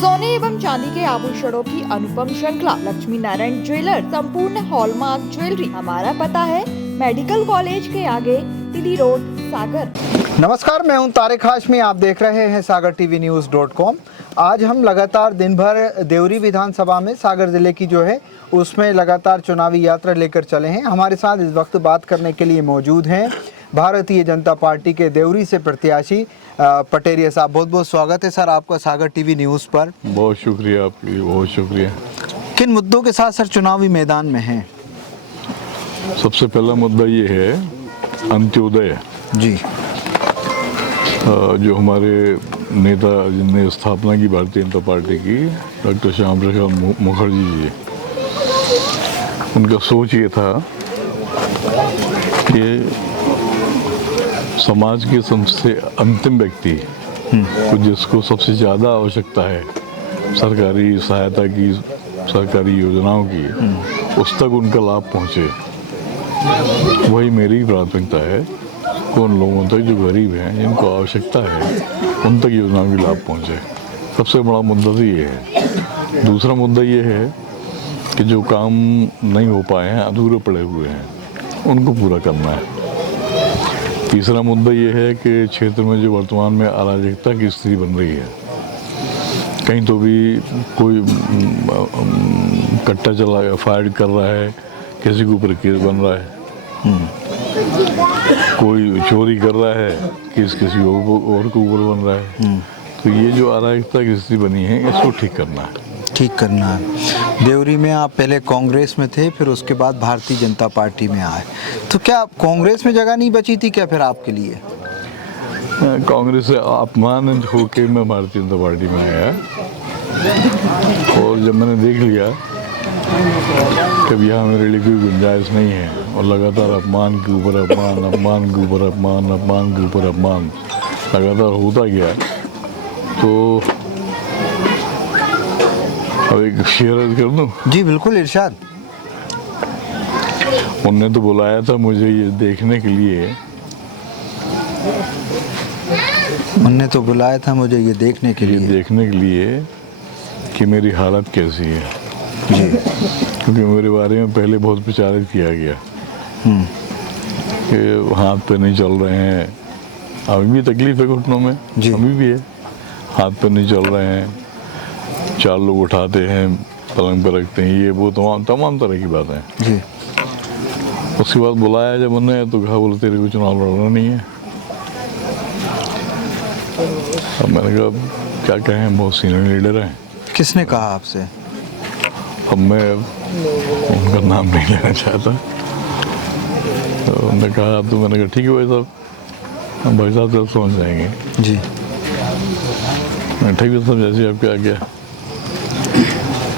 सोने एवं चांदी के आभूषणों की अनुपम श्रृंखला लक्ष्मी नारायण ज्वेलर संपूर्ण हॉलमार्क ज्वेलरी। हमारा पता है मेडिकल कॉलेज के आगे, तिली रोड, सागर। नमस्कार, मैं हूं तारिक हाशमी। आप देख रहे हैं सागर tvnews.com। आज हम लगातार दिन भर देवरी विधानसभा में सागर जिले की जो है उसमें लगातार चुनावी यात्रा लेकर चले हैं। हमारे साथ इस वक्त बात करने के लिए मौजूद हैं भारतीय जनता पार्टी के देवरी से प्रत्याशी पटेरिया साहब। बहुत बहुत स्वागत है सर आपका सागर टीवी न्यूज़ पर। बहुत शुक्रिया आपकी, बहुत शुक्रिया। किन मुद्दों के साथ सर चुनावी मैदान में हैं? सबसे पहला मुद्दा ये है अंत्योदय जी। जो हमारे नेता जिनने स्थापना की भारतीय जनता पार्टी की, डॉक्टर श्याम प्रसाद मुखर्जी जी, उनका सोच ये था कि समाज के सबसे अंतिम व्यक्ति को जिसको सबसे ज़्यादा आवश्यकता है सरकारी सहायता की, सरकारी योजनाओं की, उस तक उनका लाभ पहुँचे। वही मेरी प्राथमिकता है कि उन लोगों तक जो गरीब हैं, जिनको आवश्यकता है, उन तक योजनाओं की लाभ पहुँचे। सबसे बड़ा मुद्दा तो ये है। दूसरा मुद्दा ये है कि जो काम नहीं हो पाए हैं, अधूरे पड़े हुए हैं, उनको पूरा करना है। तीसरा मुद्दा ये है कि क्षेत्र में जो वर्तमान में अराजकता की स्थिति बन रही है, कहीं तो भी कोई कट्टा चला फायर कर रहा है, किसी के ऊपर केस बन रहा है, कोई चोरी कर रहा है, केस किसी और के ऊपर बन रहा है। तो ये जो अराजकता की स्थिति बनी है, इसको ठीक करना है। ठीक करना है। देवरी में आप पहले कांग्रेस में थे, फिर उसके बाद भारतीय जनता पार्टी में आए, तो क्या कांग्रेस में जगह नहीं बची थी क्या फिर आपके लिए? कांग्रेस से अपमानित होकर मैं भारतीय जनता पार्टी में आया, और जब मैंने देख लिया कि यहाँ मेरे लिए कोई गुंजाइश नहीं है और लगातार अपमान के ऊपर अपमान, अपमान के ऊपर अपमान, अपमान के ऊपर अपमान लगातार होता गया, तो अब एक शेयर कर दूं? जी बिल्कुल, इरशाद। उनने तो बुलाया था मुझे ये देखने के लिए, उनने तो बुलाया था मुझे ये देखने के लिए कि मेरी हालत कैसी है जी। क्योंकि मेरे बारे में पहले बहुत प्रचारित किया गया कि हाथ पे नहीं चल रहे हैं। अभी भी तकलीफ है घुटनों में, अभी भी है, हाथ पे नहीं चल रहे हैं, 4 लोग उठाते हैं, पलंग पर रखते हैं, ये वो तमाम तरह की बातें जी। उसके बाद बुलाया जब उन्होंने, तो कहा बोले तेरे को चुनाव लड़ना नहीं है। अब मैंने कहा क्या कहें, बहुत सीनियर लीडर हैं। किसने कहा आपसे? अब मैं उनका नाम नहीं लेना चाहता, तो उन्होंने कहा, तो मैंने कहा ठीक है भाई साहब, हम भाई साहब सब समझ जाएंगे जी। ठीक है सब जैसे आपके आ गया।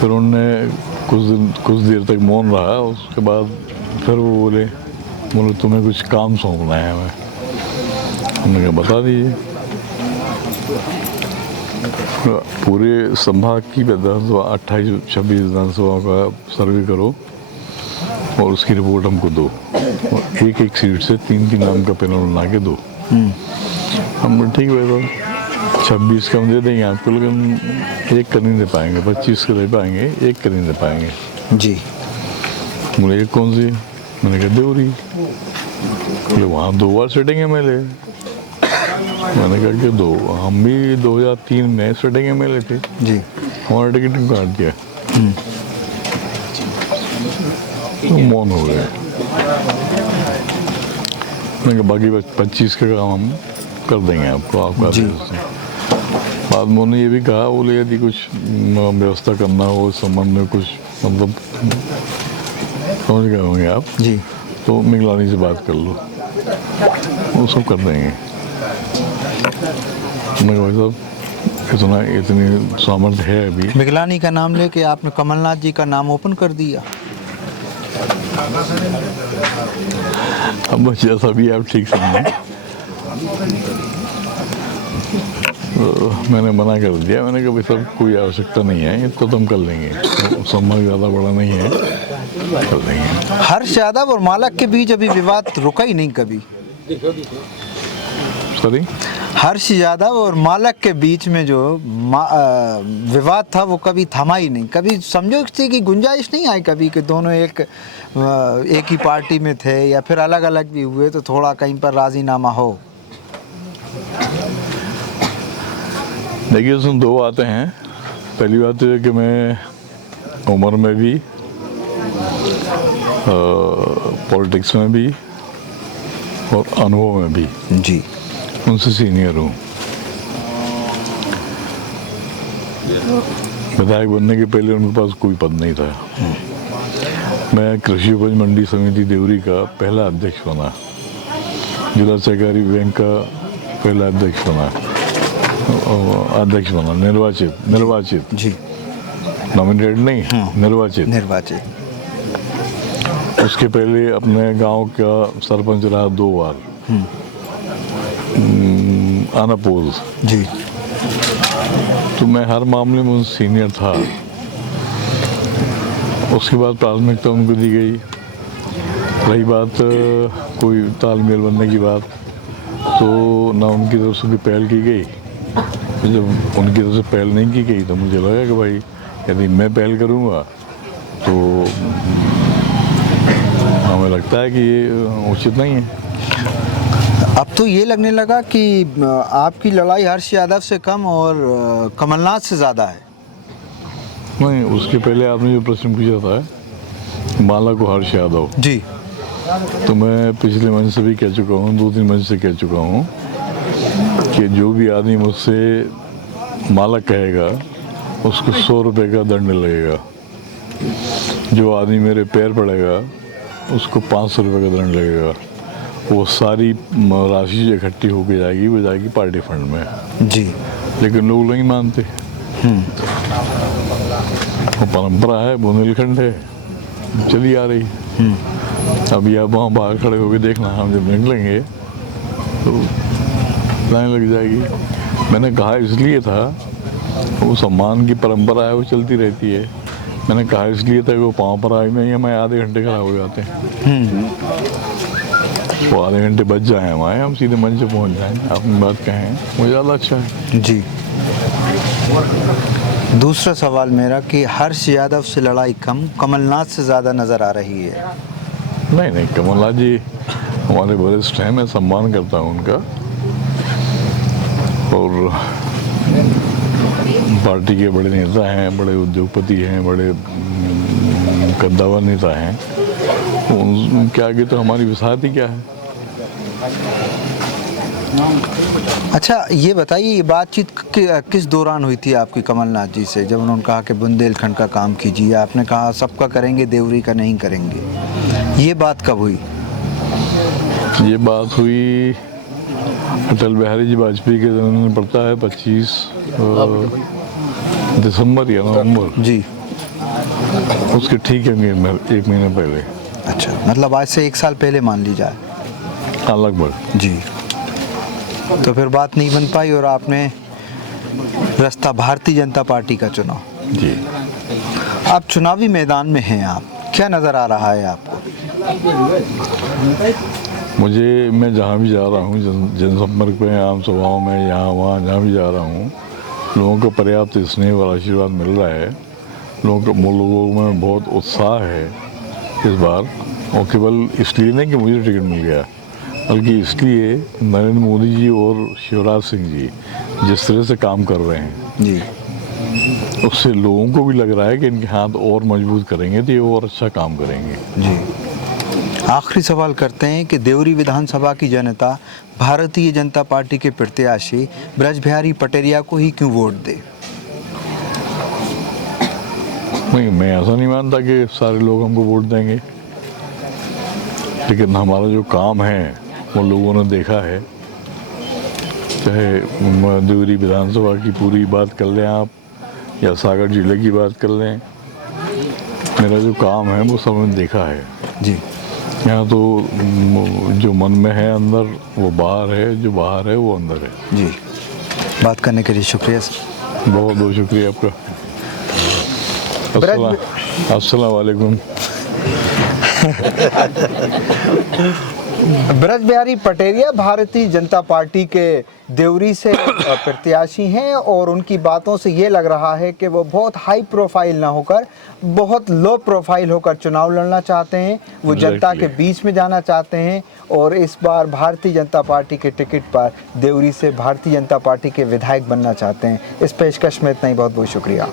फिर उन्होंने कुछ देर तक मौन रहा, उसके बाद फिर वो बोले तुम्हें कुछ काम सौंपना है हमें। हमने कहा बता दीजिए। पूरे संभाग की विधानसभा 28-26 विधानसभा का सर्वे करो और उसकी रिपोर्ट हमको दो, और एक एक सीट से 3-3 नाम का पैनल बना के दो। हम ठीक है भाई, 26 का हम दे देंगे आपको, लेकिन एक का नहीं दे पाएंगे, 25 का दे पाएंगे, एक का नहीं दे पाएंगे जी। बोले एक कौन सी? मैंने कहा देवरी। बोले वहाँ 2 बार सिटिंग MLA। मैंने कहा कि 2, हम भी 2003 में सिटिंग MLA थे जी। हमारा टिकट क्यों काट दिया? तो मौन हो गए। मैंने कहा बाकी 25 का काम हम कर देंगे आपको, आपका जी। बाद में उन्होंने ये भी कहा, बोले यदि कुछ व्यवस्था करना हो इस संबंध में, कुछ मतलब समझ गए होंगे आप जी, तो मिगलानी से बात कर लो, वो सब कर देंगे। मैं भाई साहब इतनी सामर्थ्य है अभी। मिगलानी का नाम लेके आपने कमलनाथ जी का नाम ओपन कर दिया। अब बस जैसा भी आप ठीक समझें। तो मैंने मना कर दिया, मैंने कहा भाई सब कोई आवश्यकता नहीं है, इसको तो हम कर लेंगे, तो संभाग ज़्यादा बड़ा नहीं है, कर लेंगे। हर्ष यादव और मालक के बीच अभी विवाद रुका ही नहीं कभी। सॉरी, हर्ष यादव और मालक के बीच में जो विवाद था वो कभी थमा ही नहीं, कभी समझौते की गुंजाइश नहीं आई कभी कि दोनों एक ही पार्टी में थे या फिर अलग अलग भी हुए तो थोड़ा कहीं पर राजीनामा हो। देखिए उसमें दो बातें हैं। पहली बात है कि मैं उम्र में भी, पॉलिटिक्स में भी और अनुभव में भी जी उनसे सीनियर हूँ। विधायक बनने के पहले उनके पास कोई पद नहीं था। मैं कृषि उपज मंडी समिति देवरी का पहला अध्यक्ष बना, जिला सहकारी बैंक का पहला अध्यक्ष बना, निर्वाचित जी, नॉमिनेटेड नहीं, निर्वाचित। उसके पहले अपने गांव का सरपंच रहा 2 बार, अनअपोज जी। तो मैं हर मामले में उनसे सीनियर था। उसके बाद प्राथमिकता उनको दी गई। रही बात कोई तालमेल बनने की बात, तो ना उनकी तरफ से भी पहल की गई। जब उनकी तरफ से पहल नहीं की गई तो मुझे लगा कि भाई यदि मैं पहल करूँगा तो हमें लगता है कि ये उचित नहीं है। अब तो ये लगने लगा कि आपकी लड़ाई हर्ष यादव से कम और कमलनाथ से ज़्यादा है। नहीं, उसके पहले आपने जो प्रश्न पूछा था माला को हर्ष यादव जी, तो मैं पिछले मंच से भी कह चुका हूँ, 2-3 मंच से कह चुका हूँ कि जो भी आदमी मुझसे माला कहेगा उसको 100 रुपये का दंड लगेगा। जो आदमी मेरे पैर पड़ेगा उसको 500 रुपये का दंड लगेगा। वो सारी राशि जो इकट्ठी होके जाएगी वो जाएगी पार्टी फंड में। जी, लेकिन लोग नहीं मानते। वो परंपरा है, बुंदेलखंड है, चली आ रही। अभी आप वहाँ बाहर खड़े होकर देखना, हम जब निकलेंगे तो लाइन लग जाएगी। मैंने कहा इसलिए था, वो सम्मान की परंपरा है, वो चलती रहती है। मैंने कहा इसलिए था कि वो पाँव पर आए नहीं, हमें आधे घंटे खड़ा हो जाते हैं। वो आधे घंटे बच जाए हमारे, हम सीधे मंच पे पहुँच जाएंगे। अपनी बात कहें वो ज़्यादा अच्छा है। जी। दूसरा सवाल मेरा कि हर्ष यादव से लड़ाई कम कमलनाथ से ज़्यादा नज़र आ रही है। नहीं, कमलनाथ जी हमारे वरिष्ठ हैं, मैं सम्मान करता हूँ उनका, और पार्टी के बड़े नेता हैं, बड़े उद्योगपति हैं, बड़े कद्दावर नेता हैं। उनके आगे तो हमारी विसाहत ही क्या है। अच्छा, ये बताइए, ये बातचीत किस दौरान हुई थी आपकी कमलनाथ जी से, जब उन्होंने कहा कि बुंदेलखंड का काम कीजिए? आपने कहा सबका करेंगे, देवरी का नहीं करेंगे। ये बात कब हुई? ये बात हुई अटल बिहारी जी वाजपेयी के जन्मदिन पड़ता है 25 दिसंबर या नवंबर जी, उसके ठीक है 1 महीने पहले। अच्छा, मतलब आज से 1 साल पहले मान ली जाए। हाँ, लगभग। जी। तो फिर बात नहीं बन पाई और आपने रास्ता भारतीय जनता पार्टी का चुना। जी। आप चुनावी मैदान में हैं, आप क्या नज़र आ रहा है आपको? मुझे, मैं जहाँ भी जा रहा हूँ, जनसंपर्क में, आम सभाओं में, यहाँ वहाँ जहाँ भी जा रहा हूँ, लोगों को पर्याप्त स्नेह और आशीर्वाद मिल रहा है। लोगों में बहुत उत्साह है इस बार, और केवल इसलिए नहीं कि मुझे टिकट मिल गया, बल्कि इसलिए नरेंद्र मोदी जी और शिवराज सिंह जी जिस तरह से काम कर रहे हैं जी, उससे लोगों को भी लग रहा है कि इनके हाथ और मजबूत करेंगे तो ये और अच्छा काम करेंगे। जी। आखिरी सवाल करते हैं कि देवरी विधानसभा की जनता भारतीय जनता पार्टी के प्रत्याशी ब्रज बिहारी पटेरिया को ही क्यों वोट दे? नहीं, मैं ऐसा नहीं मानता कि सारे लोग हमको वोट देंगे, लेकिन हमारा जो काम है वो लोगों ने देखा है। चाहे देवरी विधानसभा की पूरी बात कर लें आप, या सागर जिले की बात कर लें, मेरा जो काम है वो सबने देखा है। जी। यहाँ तो जो मन में है अंदर वो बाहर है, जो बाहर है वो अंदर है। जी, बात करने के लिए शुक्रिया सर। बहुत बहुत शुक्रिया आपका। अस्सलाम वालेकुम। ब्रज बिहारी पटेरिया भारतीय जनता पार्टी के देवरी से प्रत्याशी हैं और उनकी बातों से ये लग रहा है कि वो बहुत हाई प्रोफाइल ना होकर बहुत लो प्रोफाइल होकर चुनाव लड़ना चाहते हैं। वो जनता के बीच में जाना चाहते हैं और इस बार भारतीय जनता पार्टी के टिकट पर देवरी से भारतीय जनता पार्टी के विधायक बनना चाहते हैं। इस पेशकश में इतना ही, बहुत बहुत शुक्रिया।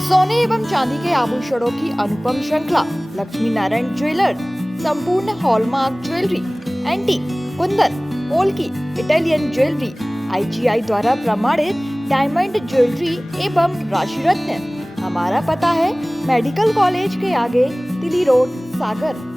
सोने एवं चांदी के आभूषणों की अनुपम श्रृंखला लक्ष्मी नारायण ज्वेलर्स, संपूर्ण hallmark jewellery, antique, Kundan, polki, Italian jewellery, IGI द्वारा प्रमाणित डायमंड ज्वेलरी एवं राशि रत्न। हमारा पता है मेडिकल कॉलेज के आगे, तिली रोड, सागर।